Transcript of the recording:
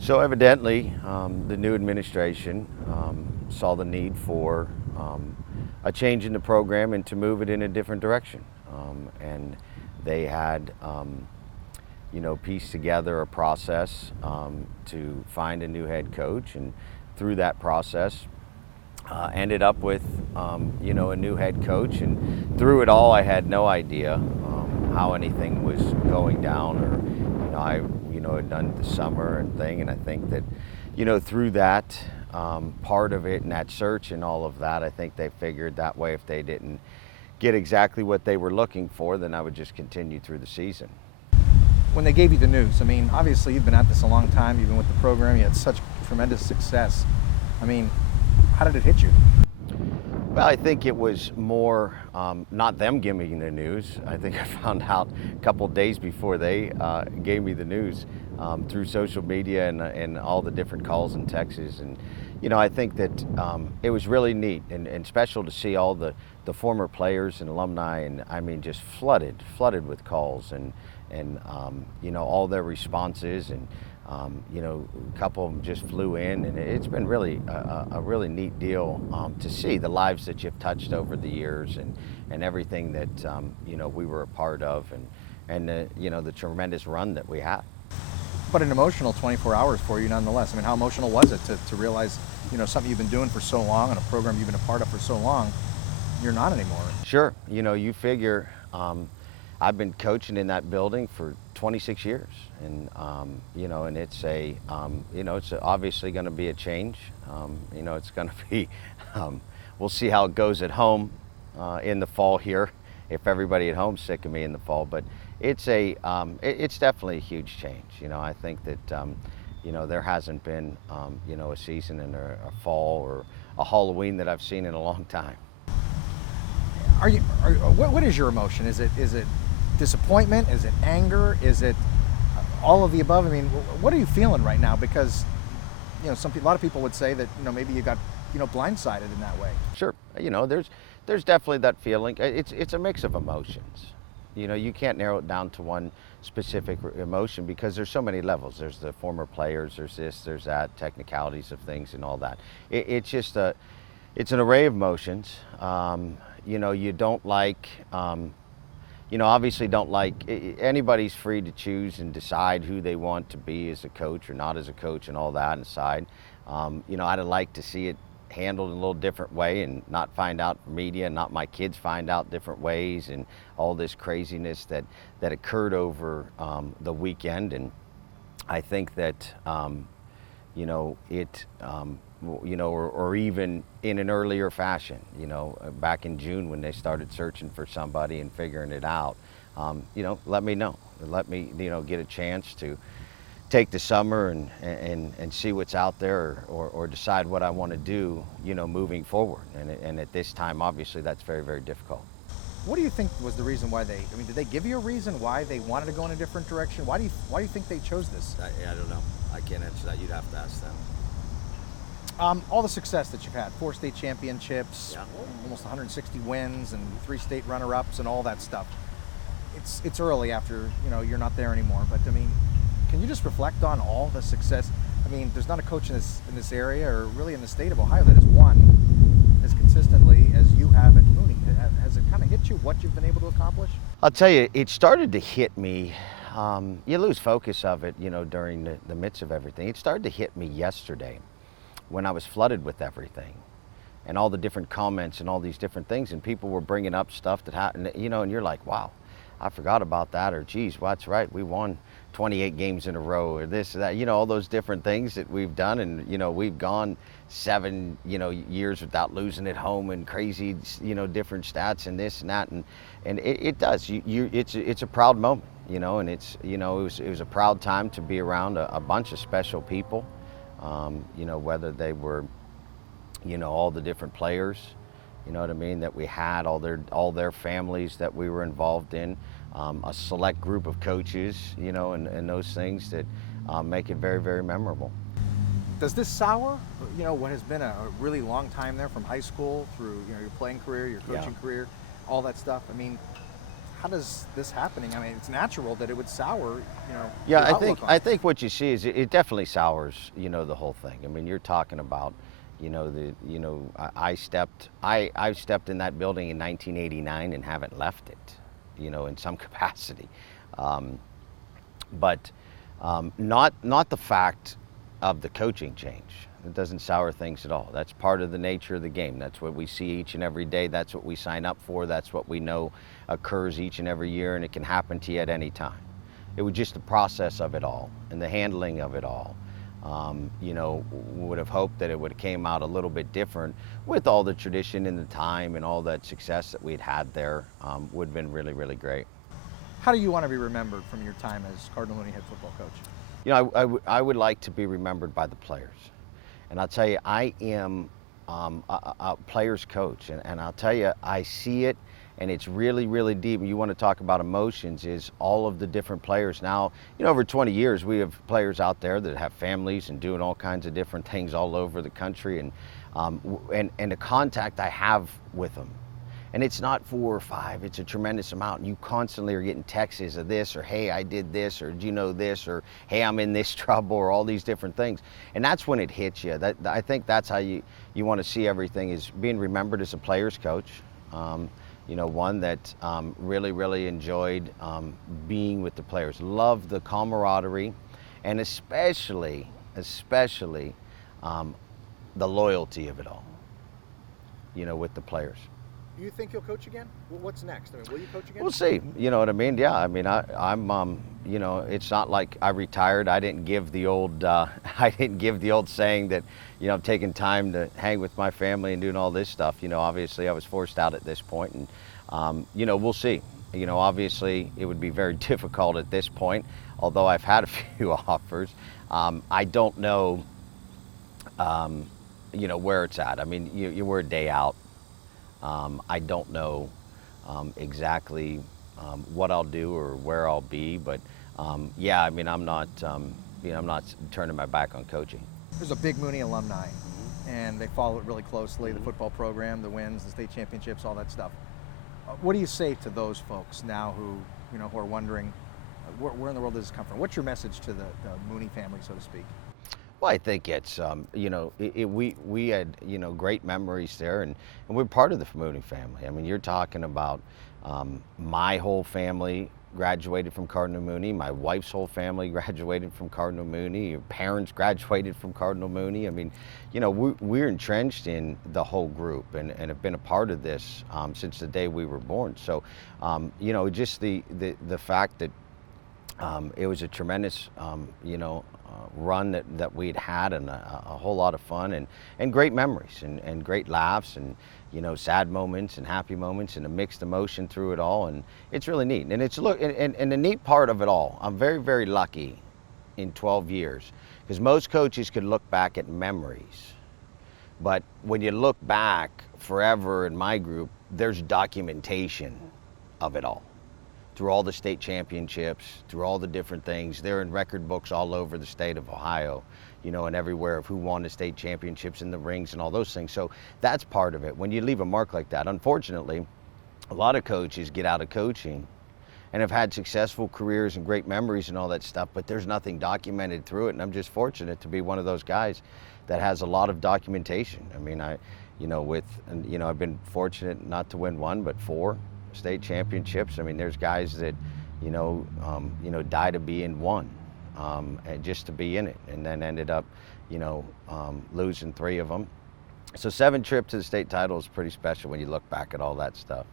So evidently, the new administration saw the need for a change in the program and to move it in a different direction. And they had, pieced together a process to find a new head coach, and through that process, ended up with, a new head coach. And through it all, I had no idea how anything was going down, or I had done the summer and thing, and I think that through that part of it and that search and all of that, I think they figured that way if they didn't get exactly what they were looking for, then I would just continue through the season. When they gave you the news, I mean, obviously you've been at this a long time, you've been with the program, you had such tremendous success. I mean, how did it hit you? Well, I think it was more not them giving me the news. I think I found out a couple of days before they gave me the news through social media and all the different calls and texts. And, I think that it was really neat and special to see all the former players and alumni, and I mean, just flooded with calls and all their responses. And a couple of them just flew in, and it's been really a really neat deal to see the lives that you've touched over the years, and everything that we were a part of, and the tremendous run that we had. But an emotional 24 hours for you nonetheless. I mean, how emotional was it to realize, something you've been doing for so long and a program you've been a part of for so long, you're not anymore? Sure. You figure I've been coaching in that building for 26 years, and and it's it's obviously going to be a change. It's going to be we'll see how it goes at home in the fall here, if everybody at home's sick of me in the fall. But it's definitely a huge change. I think that there hasn't been a season and a fall or a Halloween that I've seen in a long time. What is your emotion? Is it disappointment? Is it anger? Is it all of the above? I mean, what are you feeling right now? Because a lot of people would say that maybe you got blindsided in that way. Sure. There's definitely that feeling. It's a mix of emotions. You can't narrow it down to one specific emotion because there's so many levels. There's the former players, there's this, there's that, technicalities of things and all that. It's just it's an array of emotions. You don't like, obviously don't like, anybody's free to choose and decide who they want to be as a coach or not as a coach and all that inside. I'd like to see it handled in a little different way and not find out media and not my kids find out different ways and all this craziness that occurred over the weekend. And I think that or even in an earlier fashion, back in June when they started searching for somebody and figuring it out, let me know. Let me, get a chance to take the summer and see what's out there, or decide what I want to do, moving forward. And at this time, obviously, that's very, very difficult. What do you think was the reason why did they give you a reason why they wanted to go in a different direction? Why do you think they chose this? I don't know. I can't answer that. You'd have to ask them. All the success that you've had, 4 state championships, Yeah. almost 160 wins, and 3 state runner-ups, and all that stuff. It's early after you're not there anymore, but I mean, can you just reflect on all the success? I mean, there's not a coach in this area, or really in the state of Ohio, that has won as consistently as you have at Mooney. Has it kind of hit you what you've been able to accomplish? I'll tell you, it started to hit me. You lose focus of it, during the midst of everything. It started to hit me yesterday when I was flooded with everything and all the different comments and all these different things, and people were bringing up stuff that happened, and you're like, wow, I forgot about that, or geez, well, that's right, we won 28 games in a row, or this, that, all those different things that we've done. And, we've gone 7, years without losing at home, and crazy, different stats and this and that. And it does, it's a proud moment, and it's, it was a proud time to be around a bunch of special people, whether they were, all the different players, what I mean, that we had, all their families that we were involved in, a select group of coaches, and those things that make it very, very memorable. Does this sour, what has been a really long time there, from high school through, your playing career, your coaching career, all that stuff? I mean, how does this happening? I mean, it's natural that it would sour, Yeah, your outlook on I it. think what you see is it definitely sours, the whole thing. I mean, you're talking about, I've stepped in that building in 1989 and haven't left it, in some capacity. Um, but not the fact of the coaching change. It doesn't sour things at all. That's part of the nature of the game. That's what we see each and every day. That's what we sign up for. That's what we know occurs each and every year, and it can happen to you at any time. It was just the process of it all and the handling of it all. Would have hoped that it would have came out a little bit different with all the tradition and the time and all that success that we'd had there. Would have been really, really great. How do you want to be remembered from your time as Cardinal-Mooney head football coach? I would like to be remembered by the players. And I'll tell you, I am a player's coach. And I'll tell you, I see it, and it's really, really deep. And you want to talk about emotions, is all of the different players. Now, over 20 years, we have players out there that have families and doing all kinds of different things all over the country. And the contact I have with them. And it's not 4 or 5, it's a tremendous amount. And you constantly are getting texts of this, or hey, I did this, or do you know this, or hey, I'm in this trouble, or all these different things. And that's when it hits you. I think that's how you want to see everything, is being remembered as a player's coach. One that really, really enjoyed being with the players. Loved the camaraderie, and especially the loyalty of it all, with the players. Do you think you'll coach again? What's next? I mean, will you coach again? We'll see. You know what I mean? Yeah. I mean, I'm. It's not like I retired. I didn't give the old. I didn't give the old saying that, I'm taking time to hang with my family and doing all this stuff. Obviously, I was forced out at this point, and we'll see. Obviously, it would be very difficult at this point. Although I've had a few offers, I don't know. Where it's at. I mean, you were a day out. I don't know exactly what I'll do or where I'll be, but yeah, I mean, I'm not turning my back on coaching. There's a big Mooney alumni, and they follow it really closely, the football program, the wins, the state championships, all that stuff. What do you say to those folks now who are wondering, where in the world does this come from? What's your message to the Mooney family, so to speak? Well, I think it's, we had, great memories there, and we're part of the Mooney family. I mean, you're talking about my whole family graduated from Cardinal-Mooney. My wife's whole family graduated from Cardinal-Mooney. Your parents graduated from Cardinal-Mooney. I mean, we're entrenched in the whole group and have been a part of this since the day we were born. So, just the fact that it was a tremendous, run that we'd had, and a whole lot of fun and great memories and great laughs and sad moments and happy moments and a mixed emotion through it all, and it's really neat. And and the neat part of it all, I'm very, very lucky in 12 years, because most coaches could look back at memories, but when you look back forever in my group, there's documentation of it all. Through all the state championships, through all the different things. They're in record books all over the state of Ohio, and everywhere, of who won the state championships and the rings and all those things. So that's part of it. When you leave a mark like that, unfortunately, a lot of coaches get out of coaching and have had successful careers and great memories and all that stuff, but there's nothing documented through it. And I'm just fortunate to be one of those guys that has a lot of documentation. I mean, I've been fortunate not to win 1, but 4 state championships. I mean, there's guys that, die to be in 1, and just to be in it, and then ended up, losing 3 of them. So 7 trips to the state title is pretty special when you look back at all that stuff.